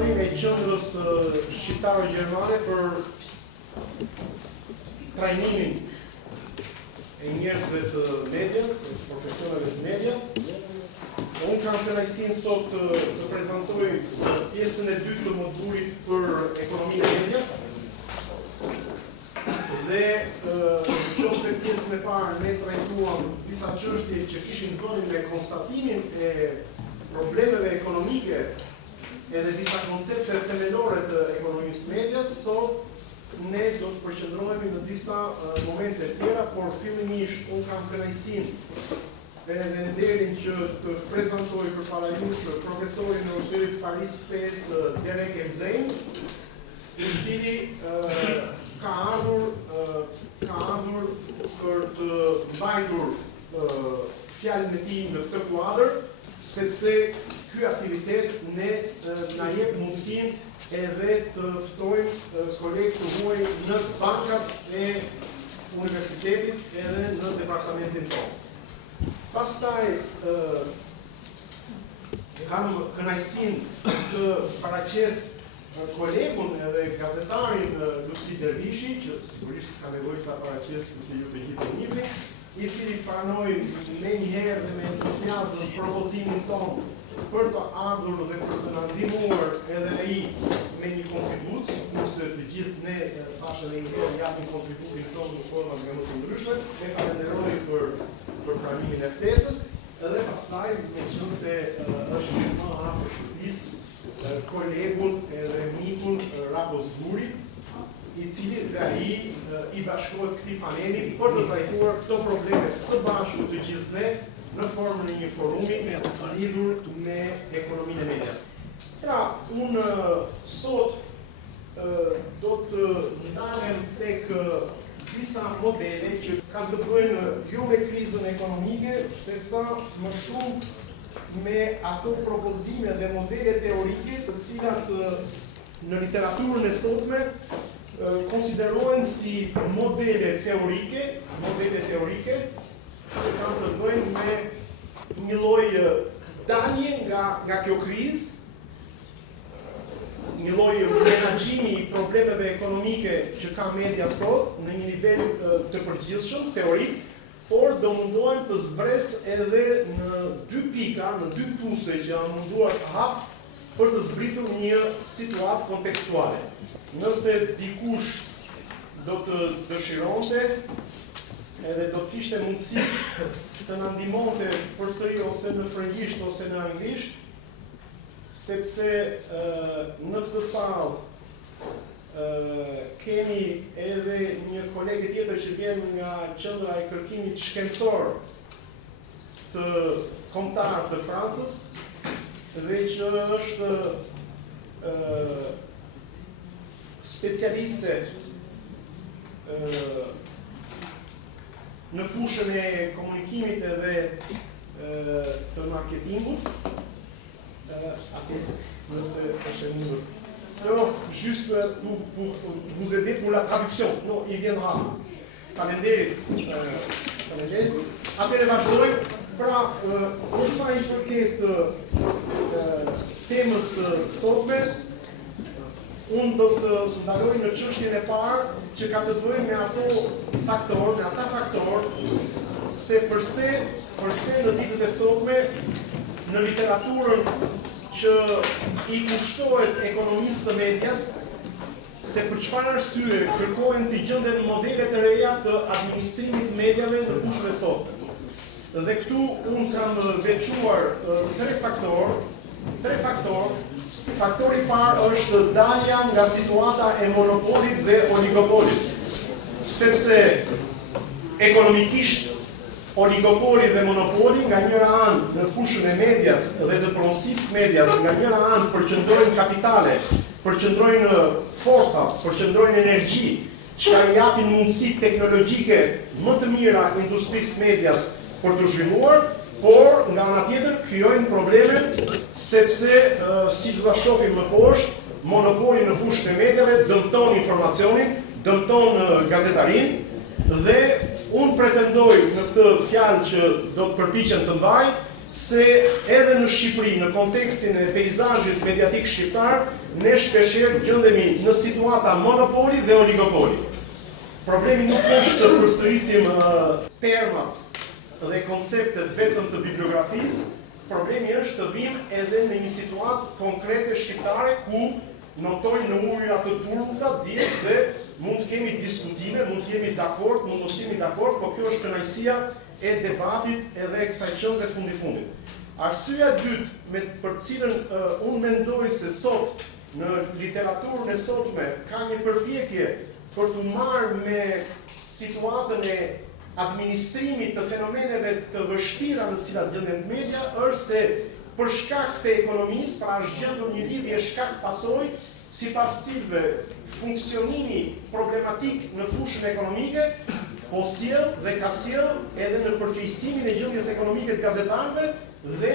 prodhim e qendrës shqiptaro-gjermane për trajnimin e njerëzve të medias, të profesioneve të medias. Unë kam kënaqësinë sot të prezantoj pjesën e dytë të modulit për ekonominë e medias. Dhe nëse pjesën e parë ne trajtuam disa çështje që kishin bënë me konstatimin e problemeve ekonomike edhe disa koncepte themelore të ekonomisë medias, sot ne do të përqendrohemi në disa momente tjera, por fillimisht unë kam kënaqësinë edhe nderin që të prezantoj përpara jush profesorin në Universitetin e Paris 5 Derek Elzein, i cili ka ardhur për të mbajtur fjalën e tij në këtë kuadër, sepse ky aktivitet na jep mundësinë edhe të ftojmë kolegë të huaj në bankat e universitetit edhe në departamentin tonë. Pastaj kam kënaqësinë të paraqes kolegun edhe gazetarin Lutfi Dervishi, që sigurisht s'ka nevojë ta paraqes sepse ju të gjithë e njihni, i cili pranoi menjëherë dhe me entuziazëm propozimin tonë për të ardhur dhe për të na ndihmuar edhe ai me një kontribut, kurse të gjithë ne tash edhe një herë japim kontributin tonë në forma nga më të ndryshme, e falenderoj për pranimin e ftesës, edhe pastaj meqense është më afër shtëpisë kolegun edhe mikun Rako Zguri, i cili dhe ai i bashkohet këtij paneli për të trajtuar këto probleme së bashku të gjithë ne në formën e një forumi lidhur me ekonominë e medias. Pra, unë sot do të ndalem tek disa modele që kanë të bëjnë jo me krizën ekonomike, sesa më shumë me ato propozime dhe modele teorike të cilat në literaturën e sotme konsiderohen si modele teorike që kanë të bëjnë me një lloj dalje nga kjo krizë, një lloj menaxhimi i problemeve ekonomike që ka media sot në një nivel të përgjithshëm teorik, por do mundohem të zbres edhe në dy pika, në dy puse që janë munduar të hap për të zbritur një situatë kontekstuale. Nëse dikush do të dëshironte edhe do të kishte mundësi të na ndihmonte përsëri ose në frëngjisht ose në anglisht, sepse në këtë sallë kemi edhe një kolege tjetër që vjen nga qendra e kërkimit shkencor të kombëtar të Francës dhe që është specialiste në fushën e komunikimit edhe të marketingut. Nëse është mundur. Non, juste pour vous aider pour la traduction. Non, il viendra. Faleminderit. Atëherë vazhdoj. Pra, për sa i përket temës sotme, unë do të ndaloj në çështjen e parë që ka të bëjë me ata faktorë, se përse në ditët e sotme në literaturën që i kushtohet ekonomisë së medias, se për çfarë arsye kërkohen të gjenden modele të reja të administrimit mediave në fushën e sotme. Dhe këtu unë kam veçuar tre faktorë. Faktori i parë është dalja nga situata e monopolit dhe oligopolit. Sepse ekonomikisht oligopoli dhe monopoli nga njëra anë në fushën e medias dhe të pronësisë medias, nga njëra anë përqendrojnë kapitale, përqendrojnë forca, përqendrojnë energji, që i japin mundësi teknologjike më të mira industrisë medias për të zhvilluar, por nga ana tjetër krijojnë probleme sepse siç do ta shohim më poshtë, monopoli në fushën e mediave dëmton informacionin, dëmton gazetarinë dhe unë pretendoj në këtë fjalë që do të përpiqem të mbaj se edhe në Shqipëri, në kontekstin e peizazhit mediatik shqiptar, ne shpeshherë gjendemi në situata monopoli dhe oligopoli. Problemi nuk është të përsërisim termat dhe konceptet vetëm të bibliografisë, problemi është të vim edhe në një situatë konkrete shqiptare ku notojnë në ujëra të turbullta dihet dhe mund të kemi diskutime, mund të jemi dakord, mund mos jemi dakord, por kjo është kënaqësia e debatit edhe e kësaj çështje fundit. Arsyeja e dytë me për cilën unë mendoj se sot në literaturën e sotme ka një përpjekje për të marrë me situatën e administrimit të fenomeneve të vështira në cilat gjenden media është se për shkak të ekonomisë, pra është gjendur një lidhje shkak pasojë, sipas cilëve funksionimi problematik në fushën ekonomike po sjell dhe ka sjell edhe në përkeqësimin e gjendjes ekonomike të gazetarëve dhe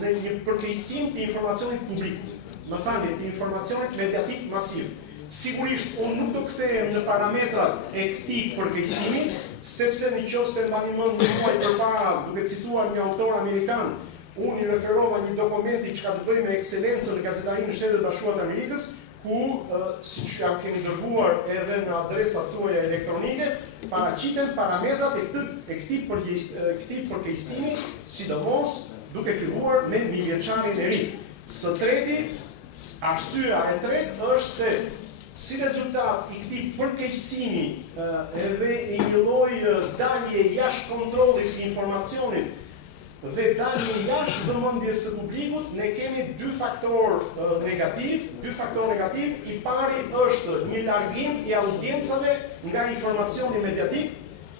në një përkeqësim të informacionit publik. Më falni, të informacionit mediatik masiv. Sigurisht, unë nuk do kthehem në parametrat e këtij përkeqësimi, sepse nëse mbani mend një muaj përpara, duke cituar një autor amerikan, unë i referova një dokumenti që ka të bëjë me ekselencën në gazetarinë në Shtetet Bashkuara të Amerikës, ku, siç ja keni dërguar edhe në adresat tuaja elektronike, paraqiten parametrat e këtij përkeqësimi, sidomos duke filluar me mijëvjeçarin e ri. Së treti, arsyeja e tretë është se si rezultat i këtij përkeqësimi edhe i një lloji dalje jashtë kontrollit të informacionit dhe dalje jashtë vëmendjes së publikut, ne kemi dy faktorë negativ. I pari është një largim i audiencave nga informacioni mediatik,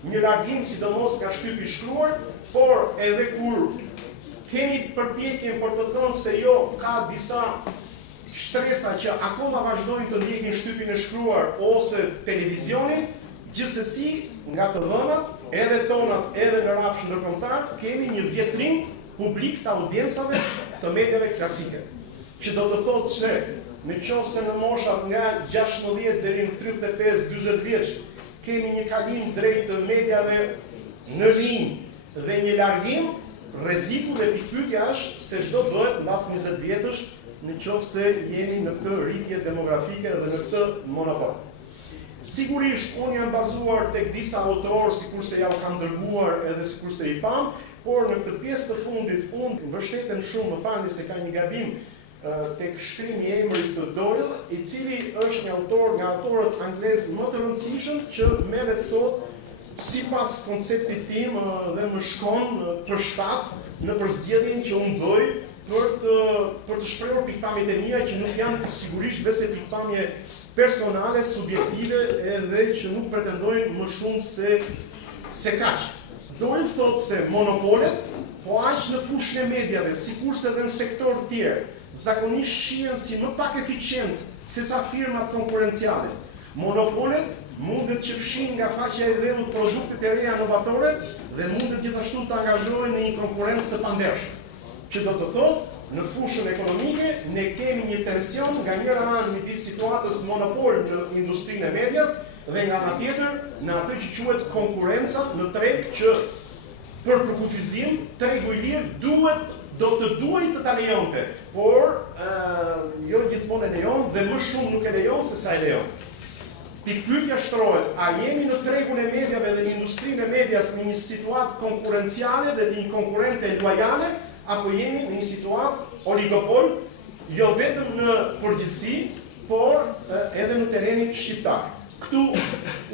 një largim sidomos nga shtypi i shkruar, por edhe kur kemi përpjekjen për të thënë se jo, ka disa shtresa që akoma vazhdojnë të ndjekin shtypin e shkruar ose televizionin, gjithsesi nga të dhënat, edhe tonat, edhe në rrafsh ndërkombëtar, kemi një vjetrim publik të audiencave të mediave klasike. Që do të thotë se nëse në moshat nga 16 deri në 35-40 vjeç kemi një kalim drejt mediave në linjë dhe një largim, rreziku dhe pikpyetja është se çdo bëhet mbas 20 vjetësh nëse jemi në këtë rritje demografike dhe në këtë monopol. Sigurisht, unë jam bazuar tek disa autorë, sikurse ja u kam dërguar edhe sikurse i pam, por në këtë pjesë të fundit unë mbështetem shumë, më falni se ka një gabim tek shkrimi i emrit të Doyle, i cili është një autor nga autorët anglezë më të rëndësishëm që merret sot sipas konceptit tim dhe më shkon për shtat në përzgjedhjen që unë bëj për të shprehur pikpamjet e mia që nuk janë sigurisht vetë pikpamje personale, subjektive edhe që nuk pretendojnë më shumë se kaq. Doyle thotë se monopolet, po aq në fushën e mediave, sikurse edhe në sektor të tjerë, zakonisht shihen si më pak eficient se sa firmat konkurenciale. Monopolet mundet që fshin nga faqja e dhëut produktet e reja inovatore dhe mundet gjithashtu të angazhohen në një konkurrencë të pandershme. Që do të thotë, në fushën ekonomike, ne kemi një tension nga njëra anë midis situatës monopol në industrinë e medias dhe nga ana tjetër në atë që quhet konkurenca në treg që për kufizim tregu i lirë do të duhet të ta lejonte, por jo gjithmonë e lejon dhe më shumë nuk e lejon se sa e lejon. Pikpyetja shtrohet, a jemi në tregun e mediave dhe në industrinë e medias në një situatë konkurenciale dhe një konkurrente lojale, apo jemi në një situatë oligopol, jo vetëm në përgjithësi, por edhe në terenin shqiptar. Këtu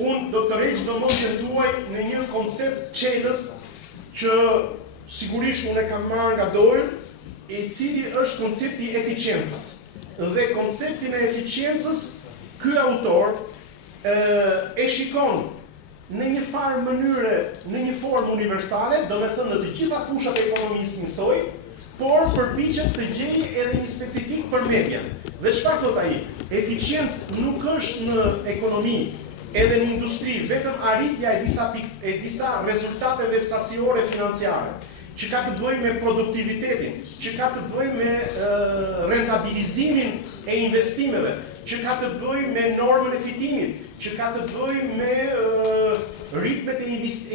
unë do të rreq vëmendjen tuaj në një koncept çelës që sigurisht unë e kam marrë nga Doyle, i cili është koncepti i eficiencës. Dhe konceptin e eficiencës, ky autor e shikon në një farë mënyre, në një formë universale, do me thënë në të gjitha fushat e ekonomisë njësoj, por përpiqet të gjejë edhe një specifik për median. Dhe çfarë thot ai? Eficiencë nuk është në ekonomi, edhe në industri, vetëm arritja e disa rezultateve sasiore financiare, që ka të bëjë me produktivitetin, që ka të bëjë me rentabilizimin e investimeve, që ka të bëjë me normën e fitimit, që ka të bëjë me ritmet e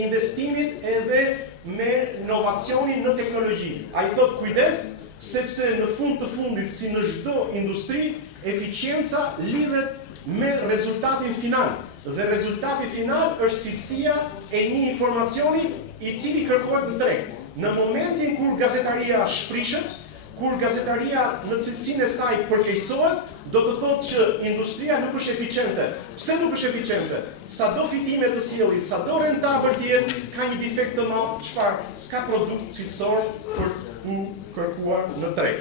investimit edhe me inovacionin në teknologji. Ai thot kujdes, sepse në fund të fundit, si në çdo industri, eficienca lidhet me rezultatin final. Dhe rezultati final është cilësia e një informacioni i cili kërkohet në treg. Në momentin kur gazetaria shprishet, kur gazetaria në cilësinë e saj përkeqësohet, do të thotë që industria nuk është eficiente. Pse nuk është eficiente? Sado fitime të sjellit, sado rentabël të jetë, ka një defekt të madh, çfarë? S'ka produkt cilësor për u kërkuar në treg.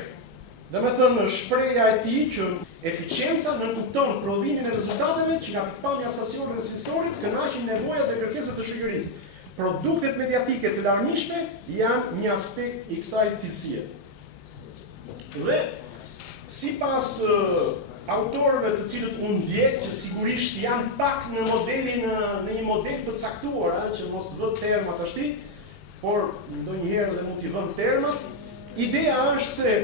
Domethënë shpreha e tij që eficienca nënkupton prodhimin e rezultateve që nga pikpamja sasiore dhe cilësorit kënaqin nevojat dhe kërkesat e shoqërisë. Produktet mediatike të larmishme janë një aspekt i kësaj cilësie. Dhe sipas autorëve të cilët unë ndjek, që sigurisht janë pak në një model të caktuar, që mos vë termat ashti, por ndonjëherë dhe mund t'i vëmë termat, ideja është se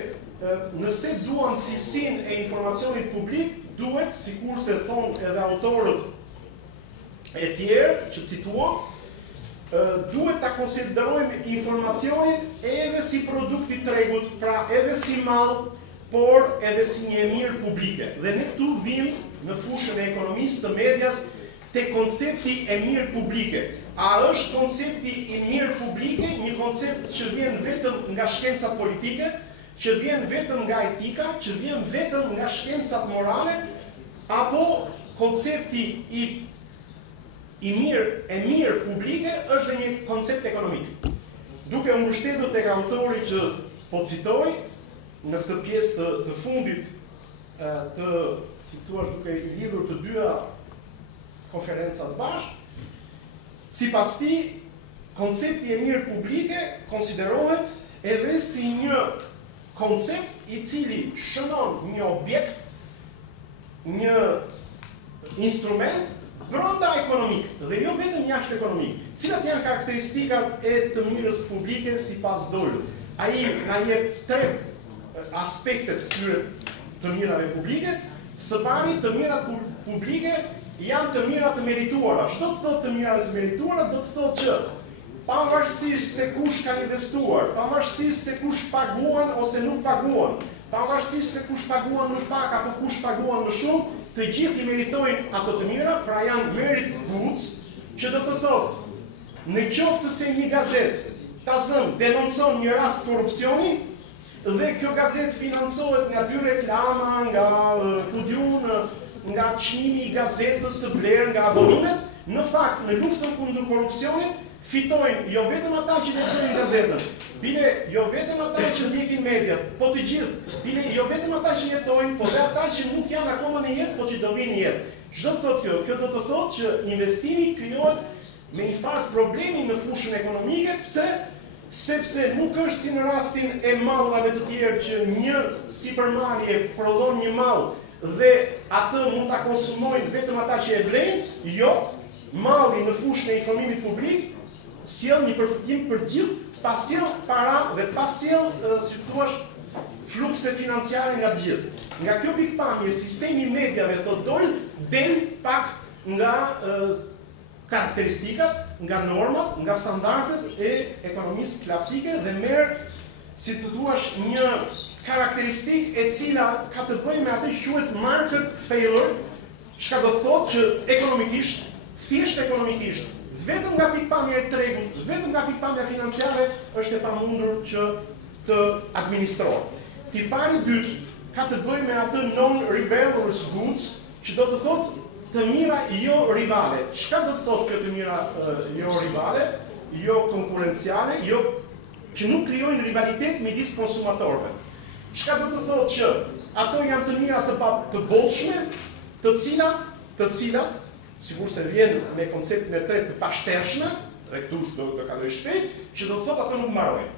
nëse duan cilësinë e informacionit publik, duhet, sikur se thonë edhe autorët e tjerë që cituam, duhet ta konsiderojmë informacionin edhe si produkt i tregut, pra edhe si mall, por edhe si një mirë publike. Dhe ne këtu vim në fushën e ekonomisë të medias te koncepti e mirë publike. A është koncepti i mirë publike një koncept që vjen vetëm nga shkencat politike, që vjen vetëm nga etika, që vjen vetëm nga shkencat morale, apo koncepti i mirë publike është dhe një koncept ekonomik. Duke u mbështetur tek autori që po citoj, në këtë pjesë të fundit të, si thua, duke i lidhur të dyja konferencat bashkë, sipas tij, koncepti i mirë publike konsiderohet edhe si një koncept i cili shënon një objekt, një instrument brenda ekonomik dhe jo vetëm jashtë ekonomik. Cilat janë karakteristikat e të mirës publike sipas Doyle? Ai na jep tre aspektet këtyre të mirave publike. Së pari, të mirat publike janë të mirat të merituara. Çdo të thotë të mirat të merituara, do të thotë që pavarësisht se kush ka investuar, pavarësisht se kush paguan ose nuk paguan, pavarësisht se kush paguan më pak apo kush paguan më shumë, të gjithë i meritojnë ato të mira, pra janë merit goods, që do të thotë, në qoftë se një gazetë ta zën denoncon një rast korrupsioni, dhe kjo gazetë financohet nga dy reklama, nga nga çmimi i gazetës së blerë, nga abonimet, në fakt në luftën kundër korrupsionit fitojnë jo vetëm ata që lexojnë gazetën, bile jo vetëm ata që ndjekin mediat, po të gjithë, bile jo vetëm ata që jetojnë, po dhe ata që nuk janë akoma në jetë, po që do vinë në jetë. Çdo thotë kjo? Kjo do të thotë që investimi krijohet me një farë problemi në fushën ekonomike, pse? Sepse nuk është si në rastin e mallrave të tjerë që një sipërmarrje prodhon një mall dhe atë mund ta konsumojnë vetëm ata që e blejnë, jo, malli në fushën e informimit publik sjell një përfitim për gjithë, pas sjell para dhe pas sjell, si thua, flukse financiare nga të gjithë. Nga kjo pikpamje, sistemi mediave, thot Doyle, del pak nga karakteristikat, nga normat, nga standardet e ekonomisë klasike dhe merr, si të thuash, një karakteristikë e cila ka të bëjë me atë që quhet market failure, çka do thotë që ekonomikisht, thjesht ekonomikisht, vetëm nga pikpamja e tregut, vetëm nga pikpamja financiare, është e pamundur që të administrohet. Tipari i dytë ka të bëjë me atë non-rivalrous goods, që do të thotë të mira jo rivale. Çka do të thotë kjo të mira jo rivale, jo konkurenciale, jo që nuk krijojnë rivalitet midis konsumatorëve. Çka do të thotë që ato janë të mira të bollshme, të cilat sigur se vjen me konceptin e tretë të pashtershme, dhe këtu do kaloj shpejt, që do të thotë ato nuk mbarojnë.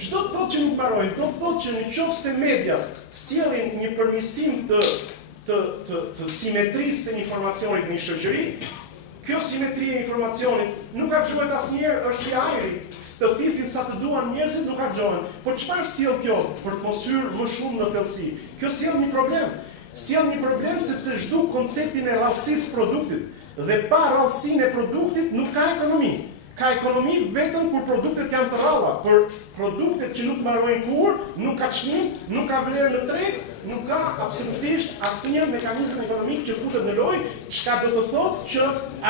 Çdo të thotë që nuk mbarojnë, do të thotë që nëse media sjellin një përmirësim të simetrisë së informacionit në një shoqëri, kjo simetri e informacionit nuk harxhohet asnjëherë, është si ajri, të thithin sa të duan njerëzit, nuk harxhohen. Por çfarë sjell kjo për të mos hyrë më shumë në thellësi? Kjo sjell një problem. Sjell një problem sepse zhduk konceptin e rrallësisë produktit dhe pa rrallësinë e produktit nuk ka ekonomi. ka ekonomi vetëm për produktet janë të ralla, për produktet që nuk mbarojnë kur, nuk ka çmim, nuk ka vlerë në treg, nuk ka absolutisht asnjë mekanizëm ekonomik që futet në lojë, çka do të thotë që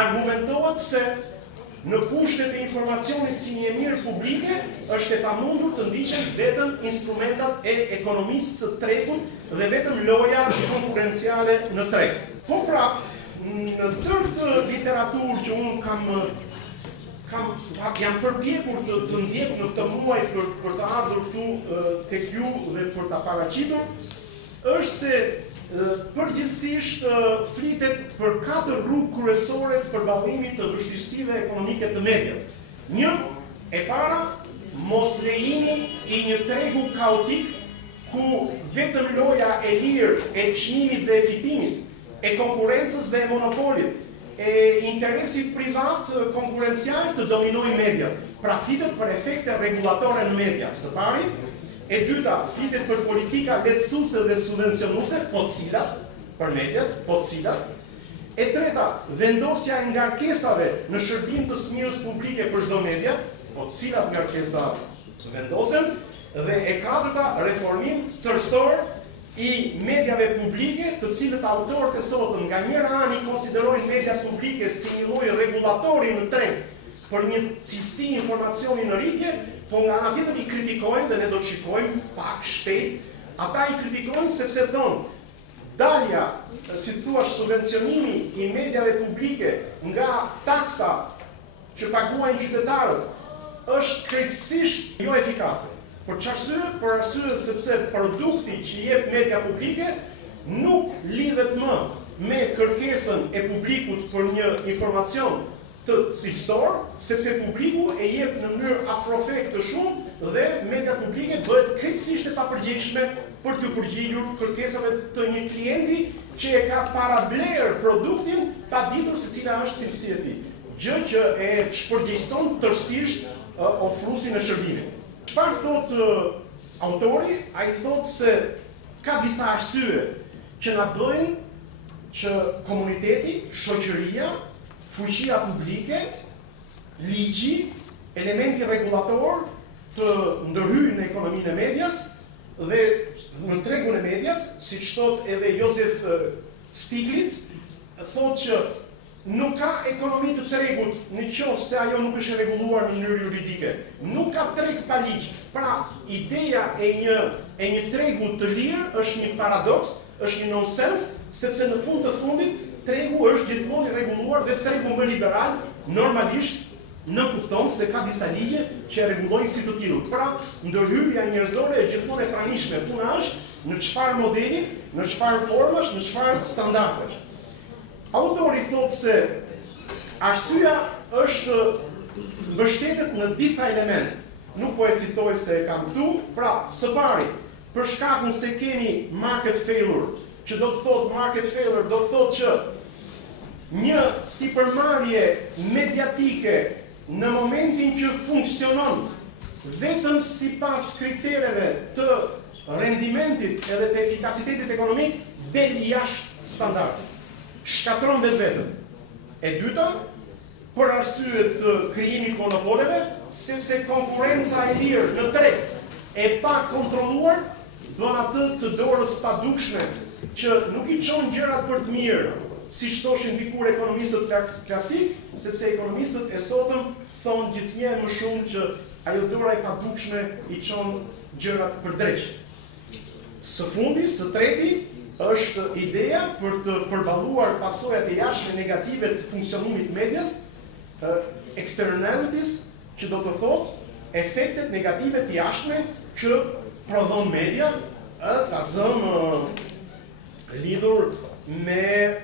argumentohet se në kushtet e informacionit si një mirë publike është e pamundur të ndiqen vetëm instrumentat e ekonomisë së tregut dhe vetëm loja konkurenciale në treg. Po prap, në tërë të literaturë që unë jam përpjekur të ndjek në këtë muaj për të ardhur këtu tek ju dhe për ta paraqitur, është se përgjithsisht flitet për 4 rrugë kryesore të përballimit të vështirësive ekonomike të medias. Një, e para, mos lejimi i një tregu kaotik ku vetëm loja e lirë e çmimit dhe e fitimit, e konkurrencës dhe e monopolit, e interesi privat konkurencial të dominojë mediat. Pra flitet për efekte rregullatore në media, së pari. E dyta, flitet për politika lehtësuese dhe subvencionuese, po cilat për mediat, po cilat. E treta, vendosja e ngarkesave në shërbim të smierës publike për çdo media, po cilat ngarkesa vendosen. Dhe e katërta, reformim tërësor i mediave publike, të cilët autorët e sotëm nga njëra ani konsiderojnë media publike si një lloj rregullatori në treg për një cilësi informacioni në rritje, po nga ana tjetër i kritikojnë dhe ne do të shikojmë pak shpejt. Ata i kritikojnë sepse thonë dalja, si thua, subvencionimi i mediave publike nga taksa që paguajnë qytetarët është krejtësisht jo efikase. Për çfarë? Për arsye sepse produkti që jep media publike nuk lidhet më me kërkesën e publikut për një informacion të cilësor, sepse publiku e jep në mënyrë afrofekt të shumë dhe media publike bëhet krejtësisht e papërgjegjshme për të përgjigjur kërkesave të një klienti që e ka parabler produktin pa ditur se cila është cilësia e tij. Gjë që e shpërgjegjson tërësisht ofruesin e shërbimit. Çfarë thot autori? Ai thot se ka disa arsye që na bëjnë që komuniteti, shoqëria, fuqia publike, ligji, elementi rregullator të ndërhyjnë në ekonominë e medias dhe në tregun e medias, siç thot edhe Josef Stiglitz, thot që nuk ka ekonomi të tregut në qoftë se ajo nuk është rregulluar në mënyrë juridike. Nuk ka treg pa ligj. Pra, ideja e një tregu të lirë është një paradoks, është një nonsens, sepse në fund të fundit tregu është gjithmonë i rregulluar dhe tregu më liberal normalisht në kupton se ka disa ligje që e rregullojnë si të tillë. Pra, ndërhyrja njerëzore është gjithmonë e pranishme. Puna është në çfarë modeli, në çfarë formash, në çfarë standardesh. Autori thotë se arsyeja është mbështetet në disa elemente. Nuk po e citoj se e kam këtu. Pra, së pari, për shkakun se kemi market failure, që do të thotë market failure, do të thotë që një sipërmarrje mediatike në momentin që funksionon vetëm sipas kritereve të rendimentit edhe të efikasitetit ekonomik del jashtë standardit. Shkatron vetëm. E dyta, për arsye të krijimit monopoleve, sepse konkurenca e lirë në treg e pa kontrolluar bën atë të dorës padukshme që nuk i çon gjërat për të mirë, siç thoshin dikur ekonomistët klasik, sepse ekonomistët e sotëm thonë gjithnjë më shumë që ajo dora e padukshme i çon gjërat për drejt. Së fundi, së treti, është ideja për të përballuar pasojat e jashtme negative të funksionimit të medias, externalities, që do të thotë efektet negative të jashtme që prodhon media, ta zëm lidhur me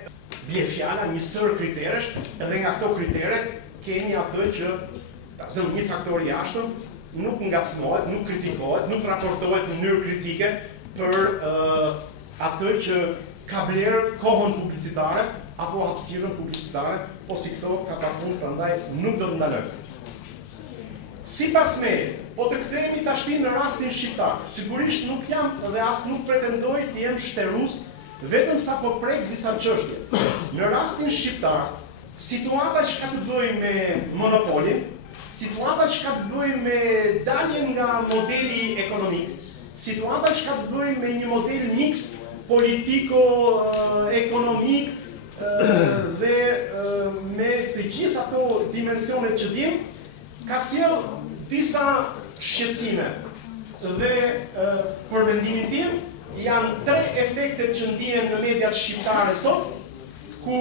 bjefjala një sër kriteresh, edhe nga këto kritere kemi atë që ta zëm një faktor i jashtëm, nuk ngacmohet, nuk kritikohet, nuk raportohet në mënyrë kritike për atë që ka blerë kohën publicitare apo hapësirën publicitare, po si këto ka pafund, prandaj nuk do të ndalojmë. Sipas meje, po të kthehemi tashti në rastin shqiptar. Sigurisht nuk jam dhe as nuk pretendoj të jem shterus, vetëm sa po prek disa çështje. Në rastin shqiptar, situata që ka të bëjë me monopolin, situata që ka të bëjë me daljen nga modeli ekonomik, situata që ka të bëjë me një model mix politiko-ekonomik dhe me të gjitha ato dimensionet që dim, ka sjell disa shqetësime. Dhe për mendimin tim, janë 3 efektet që ndihen në mediat shqiptare sot, ku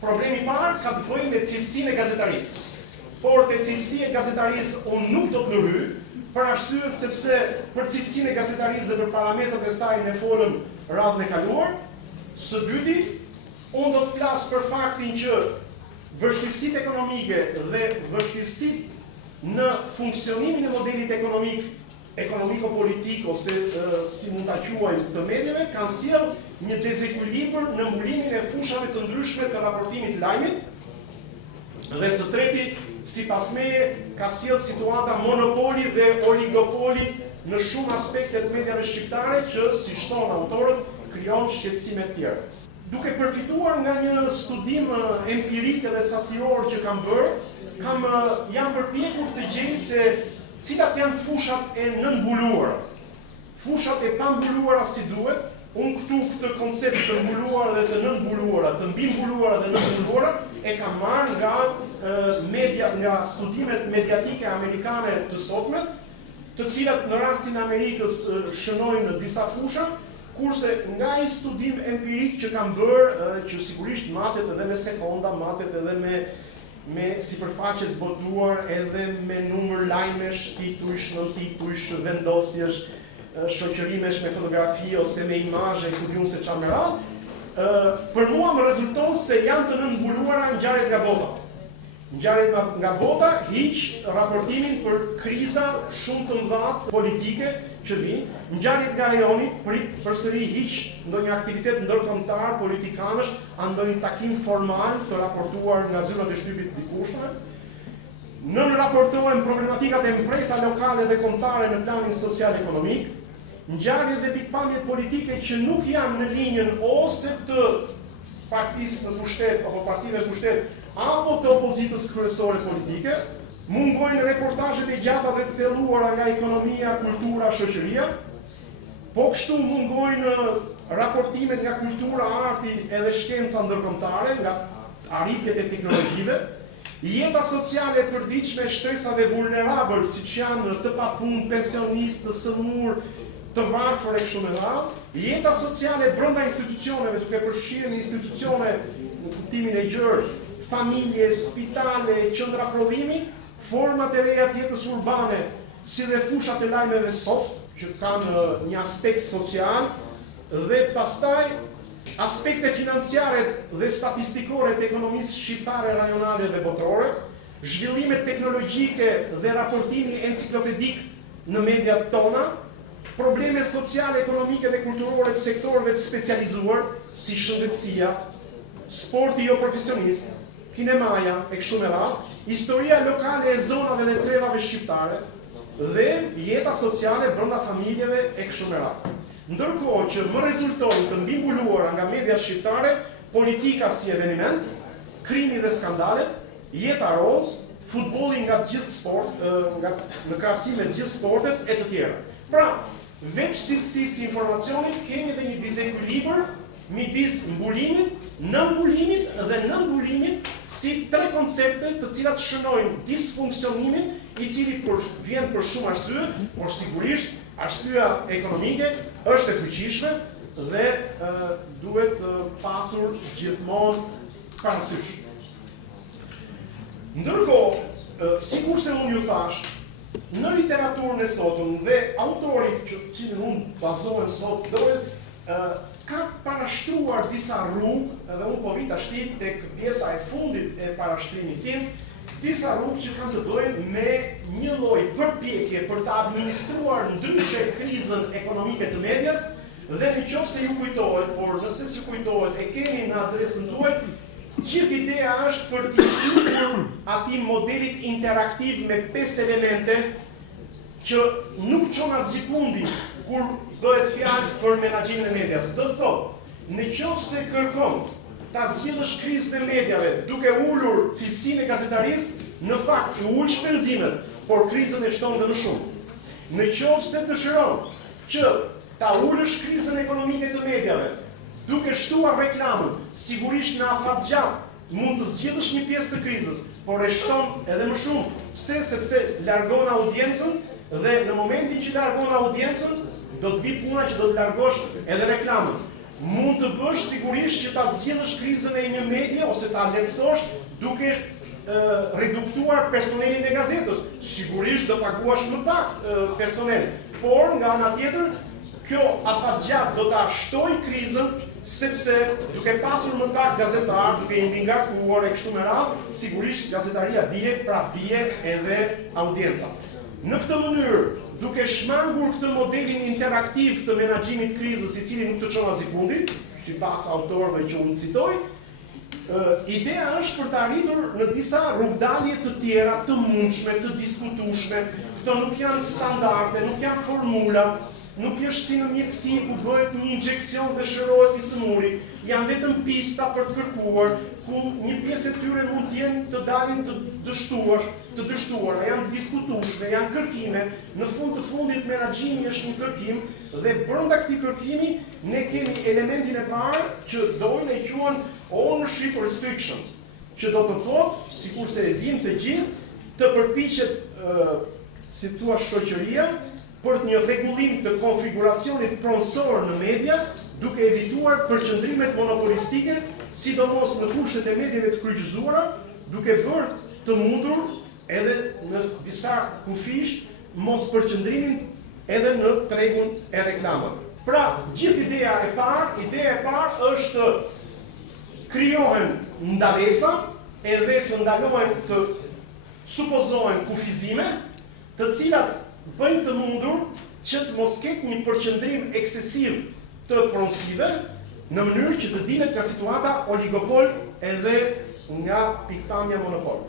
problemi i parë ka të bëjë me cilësinë e gazetarisë. Por te cilësia e gazetarisë unë nuk do të më hyj, për arsye sepse për cilësinë e gazetarisë dhe për parametrat e saj ne folëm radhën e kaluar. Së dyti, unë do të flas për faktin që vështirësitë ekonomike dhe vështirësitë në funksionimin e modelit ekonomiko-politik ose si mund ta quajmë të mediave, kanë sjell një dezekuilibër në mbulimin e fushave të ndryshme të raportimit të lajmit. Dhe së treti, sipas meje, ka sjell situata monopoli dhe oligopoli në shumë aspekte të mediave shqiptare që, si shton autorët, krijon shqetësime të tjera. Duke përfituar nga një studim empirik dhe sasior që kam bërë, jam përpjekur të gjej se cilat janë fushat e nënmbuluara. Fushat e pambuluara si duhet, unë këtë koncept të mbuluara dhe të nënmbuluara, të mbimbuluara dhe nënmbuluara, e kam marrë nga studimet mediatike amerikane të sotme, të cilat në rastin e Amerikës shënojnë në disa fusha, kurse nga i studim empirik që kam bërë, që sigurisht matet edhe me sekonda, matet edhe me sipërfaqe të botuar, edhe me numër lajmesh, titujsh, nëntitujsh, vendosjesh, shoqërimesh me fotografi ose me imazhe, ku diun se çfarë me radhë, për mua më rezulton se janë të nënmbuluara ngjarjet nga bota. Ngjarjet nga bota hiq raportimin për kriza shumë të mëdha politike që vijnë. Ngjarjet nga rajoni përsëri hiq ndonjë aktivitet ndërkombëtar politikanësh, ndonjë takim formal të raportuar nga zyrtat e shtypit të dikushme. Nën raportohen problematikat e mprejta lokale dhe kombëtare në planin social-ekonomik. Ngjarjet dhe pikpamjet politike që nuk janë në linjën ose të partisë në pushtet apo partive në pushtet apo të opozitës kryesore politike, mungojnë reportazhet e gjata dhe të thelluara nga ekonomia, kultura, shoqëria, po kështu mungojnë raportimet nga kultura, arti edhe shkenca ndërkombëtare, nga arritjet e teknologjive, jeta sociale e përditshme e shtresave vulnerabël, siç janë të papunë, pensionistë, të sëmur, të varfër e kështu me radhë, jeta sociale brenda institucioneve, duke përfshirë në institucione në kuptimin e gjerë, familje, spitale, qendra prodhimi, format e reja të jetës urbane, si dhe fushat e lajmeve soft, që kanë një aspekt social, dhe pastaj aspekte financiare dhe statistikore të ekonomisë shqiptare, rajonale dhe botërore, zhvillimet teknologjike dhe raportimi enciklopedik në mediat tona, probleme sociale, ekonomike dhe kulturore të sektorëve të specializuar, si shëndetësia, sporti jo profesionist, kinemaja e kështu me radhë, historia lokale e zonave dhe trevave shqiptare dhe jeta sociale brenda familjeve e kështu me radhë. Ndërkohë që më rezultojnë të mbimbuluara nga media shqiptare, politika si eveniment, krimi dhe skandalet, jeta roz, futbolli nga gjithë sport, në krahasim me gjithë sportet e të tjera. Pra, veç cilësisë informacionit, kemi dhe një dizekuilibër midis mbulimit, nënbulimit dhe nënbulimit si 3 koncepte të cilat shënojnë disfunksionimin i cili vjen për shumë arsye, por sigurisht arsyeja ekonomike është e fuqishme dhe duhet pasur gjithmonë parasysh. Ndërkohë, sikurse unë ju thash, në literaturën e sotëm dhe autorit që cilën unë bazohem sot ka parashtruar disa rrugë, edhe unë po vit ashtu tek pjesa e fundit e parashtrimit tim, disa rrugë që kanë të bëjnë me një lloj përpjekje për të administruar ndryshe krizën ekonomike të medias, dhe nëse ju kujtohet, por nëse si kujtohet e keni në adresën tuaj, gjithë ideja është për të ikur atij modelit interaktiv me 5 elemente që nuk çon asgjë fundi kur bëhet fjalë për menaxhimin e medias. Do thotë, nëse kërkon ta zgjidhësh krizën e mediave duke ulur cilësinë e gazetarisë, në fakt i ul shpenzimet, por krizën e shton dhe më shumë. Në qoftë se dëshiron që ta ulësh krizën ekonomike të mediave, duke shtuar reklamën, sigurisht në afatgjat mund të zgjidhësh një pjesë të krizës, por e shton edhe më shumë. Pse? Sepse largon audiencën dhe në momentin që largon audiencën, do të vi puna që do të largosh edhe reklamën. Mund të bësh sigurisht që ta zgjidhësh krizën e një medie ose ta lehtësosh duke reduktuar personelin e gazetës. Sigurisht do paguash më pak personel, por nga ana tjetër kjo afatgjat do ta shtoj krizën, sepse duke pasur më pak gazetar, duke i ngarkuar e kështu me radhë, sigurisht gazetaria bie, pra bie edhe audienca. Në këtë mënyrë, duke shmangur këtë modelin interaktiv të menaxhimit krizës, i cili nuk të çon as i fundit, sipas autorëve që unë citoj, ideja është për të arritur në disa rrugdalje të tjera, të mundshme, të diskutueshme. Këto nuk janë standarde, nuk janë formula, nuk është si në mjekësi ku bëhet një injekcion dhe shërohet i sëmuri, janë vetëm pista për të kërkuar, ku një pjesë e tyre mund të jenë të dalin të dështuara, janë diskutueshme, janë kërkime. Në fund të fundit menaxhimi është një kërkim dhe brenda këtij kërkimi ne kemi elementin e parë që dojnë e quhen ownership restrictions, që do të thotë, sikurse e dimë të gjithë, të përpiqet si thua shoqëria për një rregullim të konfiguracionit pronësor në media, duke evituar përqendrimet monopolistike, sidomos në kushtet e mediave të kryqëzuara, duke bërë të mundur edhe në disa kufish mos përqendrimin edhe në tregun e reklamave. Pra, gjithë ideja e parë është krijohen ndalesa edhe të ndalohen të supozohen kufizime, të cilat bëjnë të mundur që të mos ketë një përqendrim eksesiv të pronësive në mënyrë që të dilet nga situata oligopol edhe nga pikpamja monopol.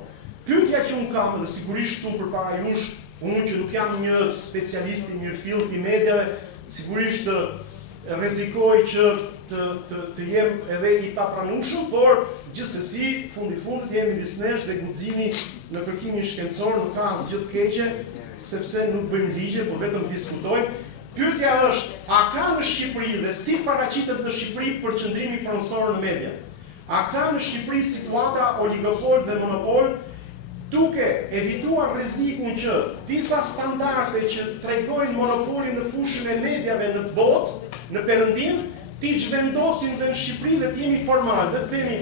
Pyetja që unë kam, dhe sigurisht unë përpara jush, unë që nuk jam një specialist i mirëfillt i mediave, sigurisht rrezikoj që të jem edhe i papranueshëm, por gjithsesi fundit jemi disnesh dhe guximi në kërkimin shkencor nuk ka asgjë të keqe, sepse nuk bëjmë ligje, por vetëm diskutojmë. Pyetja është, a ka në Shqipëri dhe si paraqitet në Shqipëri përqendrimi pronësor në media? A ka në Shqipëri situata oligopol dhe monopol, duke evituar rrezikun që disa standarde që tregojnë monopolin në fushën e mediave në botë, në perëndim, ti zhvendosin dhe në Shqipëri dhe t'jemi formal, dhe themi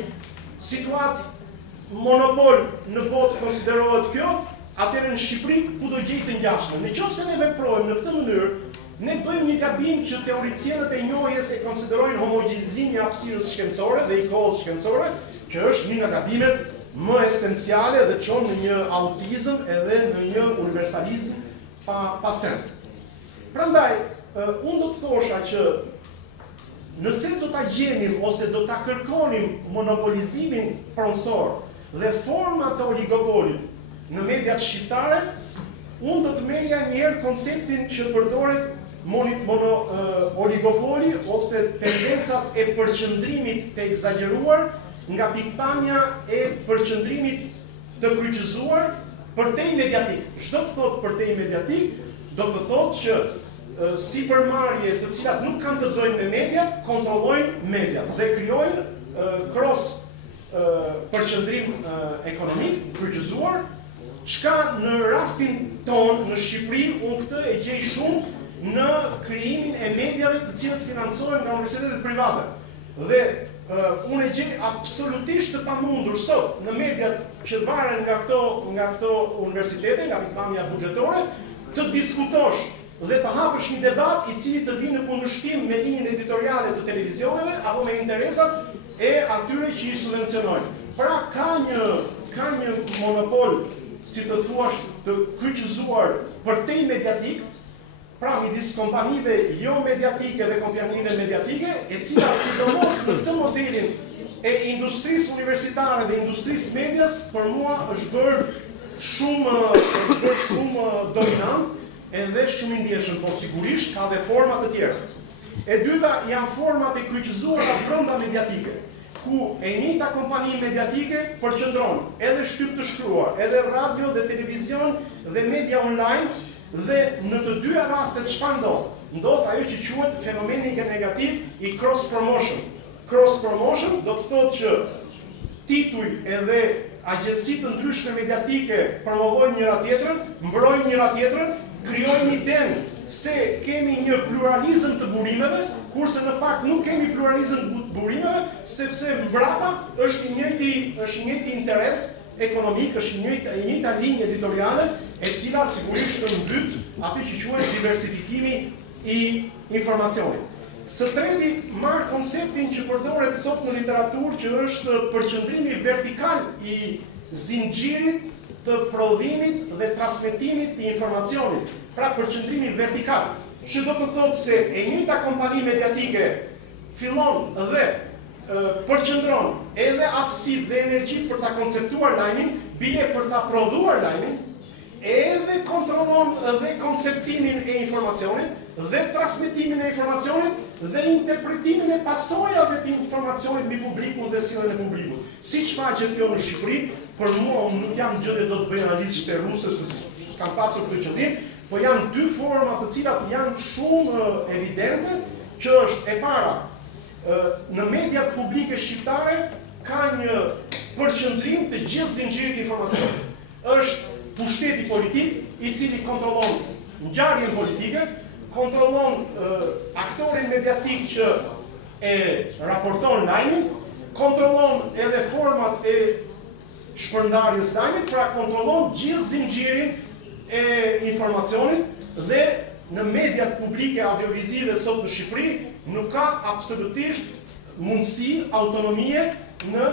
situatë monopol në botë konsiderohet kjo, atëherë në Shqipëri ku do gjejë të ngjashme. Nëse ne veprojmë në këtë mënyrë, ne bëjmë një gabim që teoricienët e njohjes e konsiderojnë homogenizimin e hapësirës shkencore dhe i kohës shkencore, që është një nga gabimet më esenciale dhe çon në një autizëm edhe në një universalizëm pa sens. Prandaj, unë do të thosha që nëse do ta gjenim ose do ta kërkonim monopolizimin pronësor dhe forma të oligopolit në mediat shqiptare, unë do të merrja njëherë konceptin që përdoret oligopoli ose tendencat e përqendrimit të egzageruar nga pikpamja e përqendrimit të kryqëzuar përtej mediatik. Çdo të thotë përtej mediatik, do të thotë që sipërmarrje të cilat nuk kanë të bëjnë me mediat, kontrollojnë mediat dhe krijojnë cross përqendrim ekonomik kryqëzuar, çka në rastin ton në Shqipëri unë këtë e gjej shumë në krijimin e mediave të cilët financohen nga universitetet private. Dhe unë e gjej absolutisht të pamundur sot në mediat që varen nga këto universitete, nga pikpamja buxhetore, të diskutosh dhe të hapësh një debat i cili të vinë në kundërshtim me linjën editoriale të televizioneve apo me interesat e atyre që i subvencionojnë. Pra ka një monopol, si të thuash, të kryqëzuar përtej mediatik, pra midis kompanive jo mediatike dhe kompanive mediatike, e cila sidomos në këtë modelin e industrisë universitare dhe industrisë medias, për mua është bërë shumë dominant edhe shumë i ndjeshëm, por sigurisht ka dhe format të tjera. E dyta janë format e kryqëzuara brenda mediatike, ku e njëjta kompani mediatike përqendron edhe shtyp të shkruar, edhe radio dhe televizion dhe media online, dhe në të dyja rastet çfarë ndodh? Ndodh ajo që quhet fenomeni negativ i cross promotion. Cross promotion do të thotë që tituj edhe agjenci të ndryshme mediatike promovojnë njëra tjetrën, mbrojnë njëra tjetrën, krijojnë idenë se kemi një pluralizëm të burimeve, kurse në fakt nuk kemi pluralizëm të burimeve, sepse mbrapa është i njëjti interes ekonomik, është e njëjta linjë editoriale, e cila sigurisht të mbyt atë që quhet diversifikimi i informacionit. Së treti, marr konceptin që përdoret sot në literaturë, që është përqendrimi vertikal i zinxhirit të prodhimit dhe transmetimit të informacionit. Pra përqendrimi vertikal, që do të thotë se e njëjta kompani mediatike fillon dhe përqendron edhe aftësitë dhe energjitë për ta konceptuar lajmin, bile për ta prodhuar lajmin, edhe kontrollon dhe konceptimin e informacionit, dhe transmetimin e informacionit, dhe interpretimin e pasojave të informacionit mbi publikun dhe sjelljen e publikut. Siç faqet kjo në Shqipëri, për mua unë nuk jam gjë do të bëj analizë shterruese se s'kam pasur këtë qëllim, po janë dy forma të cilat janë shumë evidente, që është e para, në mediat publike shqiptare ka një përqendrim të gjithë zinxhirit informacionit. Është pushteti politik, i cili kontrollon ngjarjen politike, kontrollon aktorin mediatik që e raporton lajmin, kontrollon edhe format e shpërndarjes lajmit, pra kontrollon gjithë zinxhirin e informacionit, dhe në mediat publike audiovizive sot në Shqipëri nuk ka absolutisht mundësi, autonomie në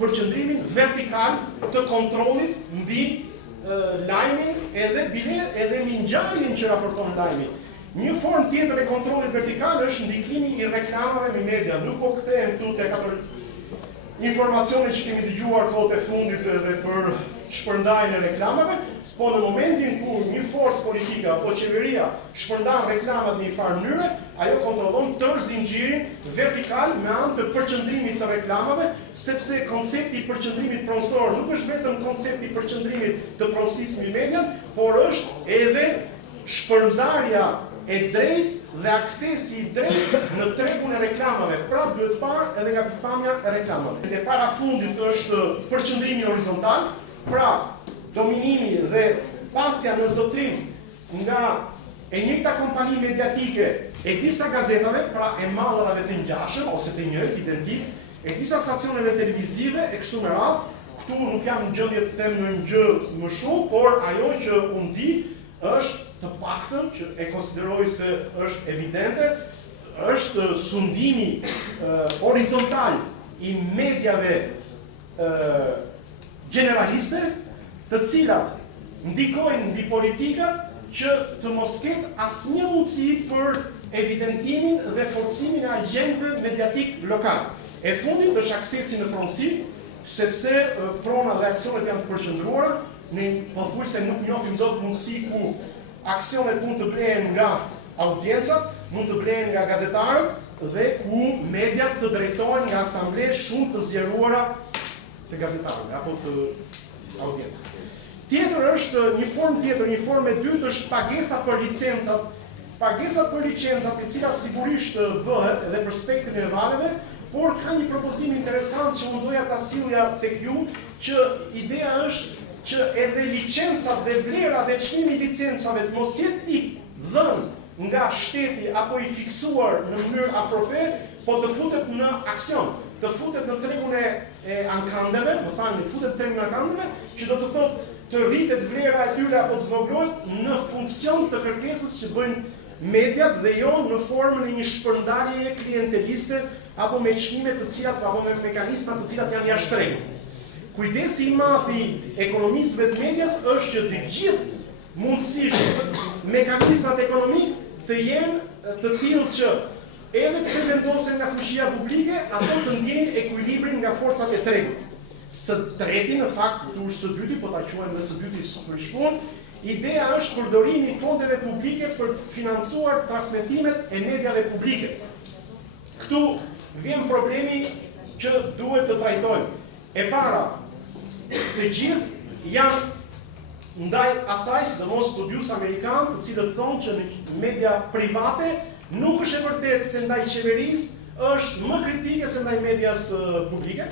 përqendrimin vertikal të kontrollit mbi lajmin edhe mbi ngjarjen që raporton lajmi. Një formë tjetër e kontrollit vertikal është ndikimi i reklamave në media. Nuk po kthehem këtu tek ato informacione që kemi dëgjuar kohët e fundit edhe për shpërndajën e reklamave, po në momentin kur një forcë politike apo qeveria shpërndan reklamat në një farë mënyre, ajo kontrollon tërë zinxhirin vertikal me anë të përqendrimit të reklamave, sepse koncepti i përqendrimit pronësor nuk është vetëm koncepti i përqendrimit të pronësisë mbi median, por është edhe shpërndarja e drejtë dhe aksesi i drejtë në tregun e reklamave. Pra duhet parë edhe nga pikpamja e reklamave. E para fundit është përqendrimi horizontal, pra dominimi dhe pasja në zotrim nga e njëjta kompani mediatike e disa gazetave, pra e mallrave të ngjashëm ose të njëjtë identik, e disa stacioneve televizive e kështu me radhë. Këtu nuk jam në gjendje të them në një gjë më shumë, por ajo që unë di është të paktën që e konsideroj se është evidente, është sundimi horizontal i mediave generaliste, të cilat ndikojnë mbi politikat që të mos ketë asnjë mundësi për evidentimin dhe forcimin e agjendëve mediatik lokal. E fundit është aksesi në pronësi, sepse prona dhe aksionet janë të përqendruara, ne pothuajse nuk njohim dot mundësi ku aksionet mund të blehen nga audiencat, mund të blehen nga gazetarët dhe ku mediat të drejtohen nga asambleë shumë të zgjeruara të gazetarëve apo të audiencës. Tjetër është një formë tjetër, një formë e dytë është pagesa për licencat. Pagesat për licencat, e cila sigurisht bëhet edhe për spektrin e valeve, por ka një propozim interesant që unë doja ta sillja tek ju, që ideja është që edhe licencat dhe vlera dhe çmimi i licencave të mos jetë dhënë nga shteti apo i fiksuar në mënyrë aprofe, po të futet në aksion, të futet në tregun e ankandeve, më thani, të futet në tregun e ankandeve, që do të thotë të rritet vlera e tyre apo të zvoglohet në funksion të kërkesës që bëjnë mediat dhe jo në formën e një shpërndarjeje klienteliste apo me çmime të cilat apo me mekanizma të cilat janë jashtëtregë. Kujdesi i madh i ekonomistëve të medias është që të gjithë mundësisht mekanizmat ekonomik të jenë të tillë që edhe pse vendosen nga fuqia publike, ato të ndjejnë ekuilibrin nga forcat e tregut. Së treti, në fakt, këtu është së dyti, po ta quajmë dhe së dyti për shpun, ideja është përdorimi i fondeve publike për të financuar transmetimet e mediave publike. Këtu vjen problemi që duhet të trajtojmë. E para, të gjithë janë ndaj asaj, sidomos studius amerikan, të cilët thonë që në media private nuk është e vërtetë se ndaj qeverisë është më kritike se ndaj medias publike,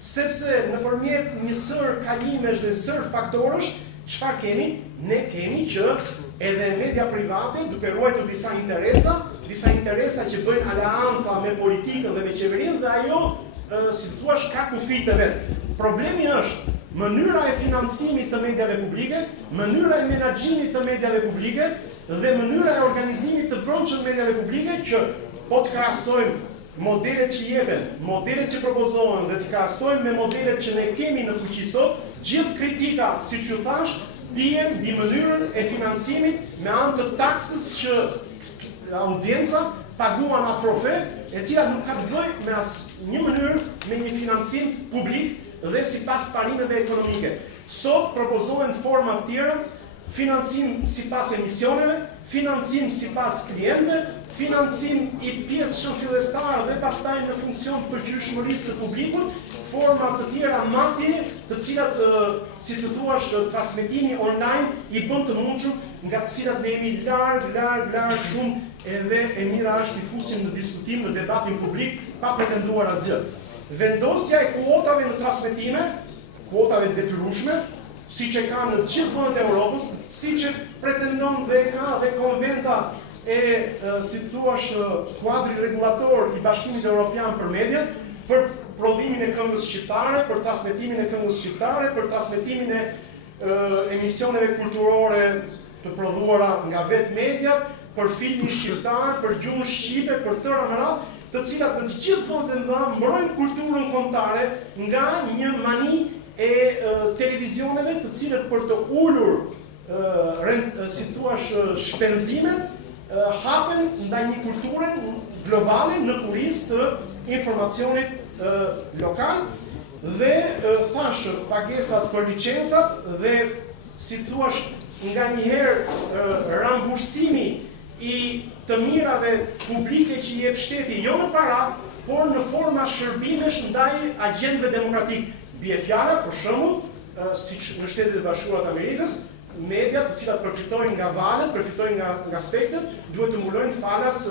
sepse nëpërmjet një sër kalimesh dhe sër faktorësh, çfarë kemi? Ne kemi që edhe media private, duke ruajtur disa interesa që bëjnë aleanca me politikën dhe me qeverinë, dhe ajo, si të thuash, ka kufijtë e vet. Problemi është mënyra e financimit të mediave publike, mënyra e menaxhimit të mediave publike dhe mënyra e organizimit të brendshëm të mediave publike, që po të krahasojmë modelet që jepen, modelet që propozohen dhe të krahasojmë me modelet që ne kemi në fuqi sot, gjithë kritika, siç ju thash, bien mbi mënyrën e financimit me anë të taksës që audienca paguan afrofe, e cila nuk ka të bëjë me asnjë mënyrë me një financim publik dhe sipas parimeve ekonomike. Sot propozohen forma të tjera, financim sipas emisioneve, financim sipas klientëve, financim i pjesëshëm fillestare dhe pastaj në funksion të përgjithshmërisë së publikut, forma të tjera madje, të cilat, si të thuash, transmetimi online i bën të mundshëm, nga të cilat ne jemi larg shumë, edhe e mira është i fusim në diskutim, në debatin publik, pa pretenduar asgjë. Vendosja e kuotave në transmetime, kuotave detyrueshme, siç e ka në gjithë vendet e Europës, siç e pretendon dhe ka dhe konventa e, si të thuash, kuadri regulator i Bashkimit Evropian për mediat, për prodhimin e këngës shqiptare, për transmetimin e këngës shqiptare, për transmetimin e emisioneve kulturore të prodhuara nga vetë mediat, për filmin shqiptar, për gjuhën shqipe, për tëra më radhë, të cilat në të gjithë vendet e mëdha mbrojnë kulturën kombëtare nga një mani e televizioneve, të cilët për të ulur, si thuash, shpenzimet, hapen ndaj një kulture globale në kurisë të informacionit lokal, dhe thash pagesat për licencat dhe, si thuash, nga njëherë rambursimi i të mirave publike që i jep shteti, jo në para, por në forma shërbimesh ndaj agjendëve demokratik. Bie fjala, për shembull, siç në Shtetet e Bashkuara të Amerikës, mediat të cilat përfitojnë nga valët, përfitojnë nga spektet, duhet të mbulojnë falas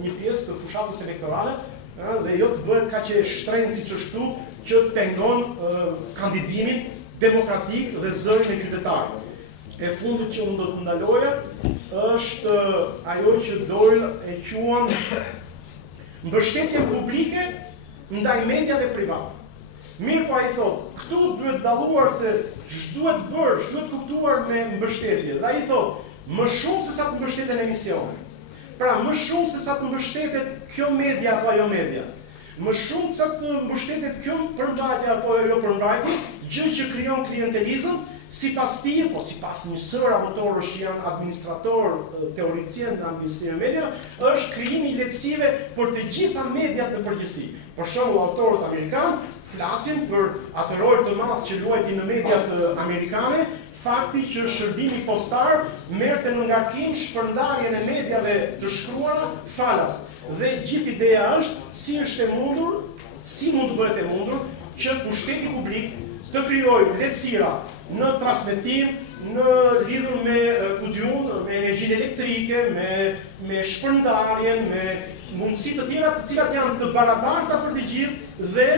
një pjesë të fushatës elektorale, dhe jo të bëhet kaq e shtrenjtë siç është këtu, që pengon kandidimin demokratik dhe zërin e qytetarit. E fundit që unë do të ndaloja është ajo që Doyle e quan mbështetje publike ndaj mediave private. Mirë po ai thotë, këtu duhet dalluar se ç'duhet bërë, ç'duhet kuptuar me mbështetje. Dhe ai thotë, më shumë se sa të mbështeten emisione. Pra, më shumë se sa të mbështetet kjo media apo ajo media. Më shumë se sa të mbështetet kjo përmbajtje apo ajo përmbajtje, gjë që krijon klientelizëm, sipas tij, po sipas një sër autorësh që janë administrator, teoricien të administrimit media, është krijimi i lehtësive për të gjitha mediat në përgjithësi. Për shembull, autorët amerikanë flasin për atë rol të madh që luajti në mediat amerikane, fakti që shërbimi postar merrte në ngarkim shpërndarjen e mediave të shkruara falas. Dhe gjithë ideja është si është e mundur, si mund të bëhet e mundur që pushteti publik të krijojë lehtësira në transmetim, në lidhur me me energjinë elektrike, me shpërndarjen, me mundësi të tjera të cilat janë të barabarta për të gjithë dhe,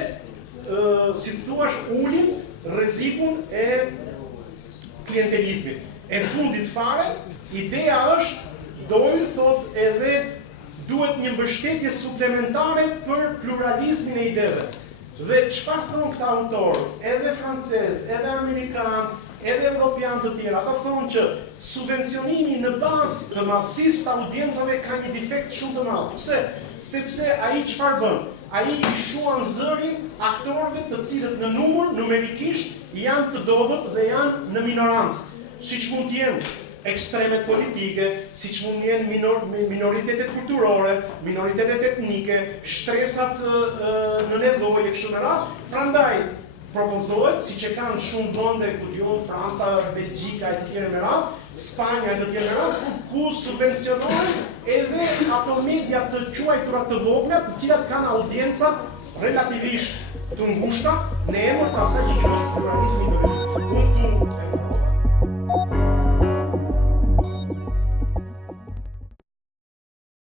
si të thuash, ulin rrezikun e klientelizmit. E fundit fare, ideja është, Doyle thot edhe duhet një mbështetje suplementare për pluralizmin e ideve. Dhe çfarë thonë këta autorë, edhe francez, edhe amerikan, edhe evropian të tjera, ata thonë që subvencionimi në bazë të madhësisë të audiencave ka një defekt shumë të madh. Pse? Sepse ai çfarë bën? Ai i shuan zërin aktorëve të cilët në numër, numerikisht, janë të dobët dhe janë në minorancë. Siç mund të jenë ekstremet politike, siç mund të jenë minoritetet kulturore, minoritetet etnike, shtresat në nevojë kështu me radhë. Prandaj propozohet, siç e kanë shumë vende ku diun Franca, Belgjika e të tjerë me radhë, Spanja e të tjerë me radhë, ku subvencionohen edhe ato media të quajtura të vogla, të cilat kanë audienca relativiš tu gusta, ne emo ta sad ići organizmi,